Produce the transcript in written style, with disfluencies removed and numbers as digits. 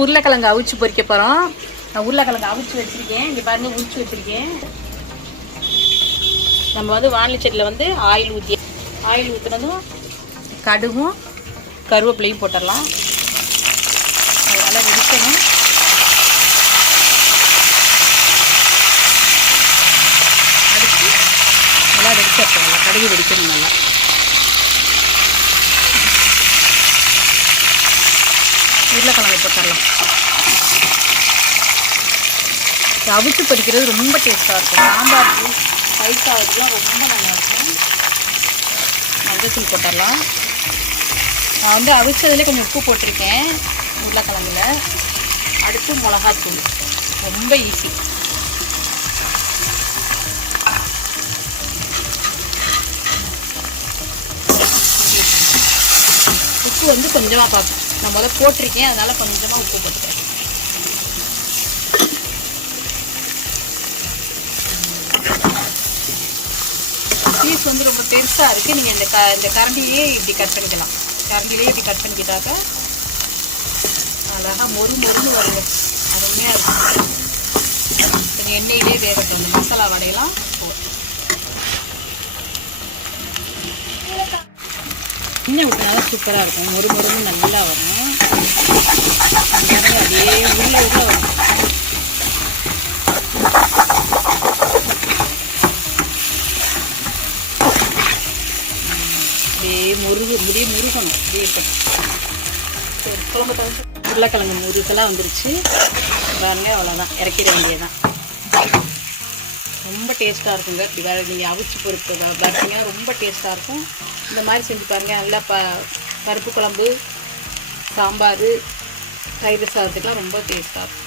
உருளைக்கிழங்கு அவிச்சு பொரிக்க போகிறோம். நான் உருளைக்கிழங்கு அவிச்சு வச்சுருக்கேன். இங்கே பாருங்கள், உரிச்சு வச்சுருக்கேன். நம்ம வந்து வானிலை சட்டியில் ஆயில் ஊற்றுனதும் கடுகும் கருவேப்பிலையும் போட்டுடலாம். அது நல்லா வெடிக்கணும். அடுத்து நல்லா வெடிச்சிடலாம். கடுகு வெடிக்கணும். நல்லா உருளைக்கிழங்கு போட்டுடலாம். அவிச்சு பொரிக்கிறது ரொம்ப டேஸ்ட்டாக இருக்கும். சாம்பாருக்கு ரைஸ் ஆகுதுலாம் ரொம்ப நல்லாயிருக்கும். மஞ்சத்தூள் போட்டுடலாம். நான் வந்து அவிச்சதுலேயே கொஞ்சம் உப்பு போட்டிருக்கேன் உருளைக்கிழங்குல. அடுத்து மிளகாத்தூள், ரொம்ப ஈஸி. உப்பு வந்து கொஞ்சமாக பார்ப்பேன். நான் முதல்ல போட்டிருக்கேன், அதனால் கொஞ்சமாக உப்பு போட்டுக்கிறேன். பீஸ் வந்து ரொம்ப பெருசாக இருக்குது. நீங்கள் இந்த கரண்டிலேயே இப்படி கட் பண்ணிக்கலாம். கரண்டிலேயே இப்படி கட் பண்ணிக்கிட்டாக்க அழகாக மொறுன்னு வருங்க. அருமையாக இருக்கும். கொஞ்சம் எண்ணெயிலே வேகட்டும். அந்த மசாலா வடையெல்லாம் எண்ணெய் ஊற்றினாலும் சூப்பராக இருக்கும். மொறுன்னு நல்லா வரும். அப்படியே உள்ள வரும். அப்படியே முருகணும். அப்படியே குழம்பு உருளைக்கிழங்கு முருகெல்லாம் வந்துருச்சு பாருங்க. அவ்வளோதான், இறக்கிட வேண்டியதுதான். ரொம்ப டேஸ்ட்டாக இருக்குங்க. இப்படி வேறு நீங்கள் அவிச்சு பொறுத்து பார்த்தீங்கன்னா ரொம்ப டேஸ்ட்டாக இருக்கும். இந்த மாதிரி செஞ்சு பாருங்கள். நல்லா பருப்பு குழம்பு, சாம்பார், தயிர் சாதத்துக்கெலாம் ரொம்ப டேஸ்ட்டாக இருக்கும்.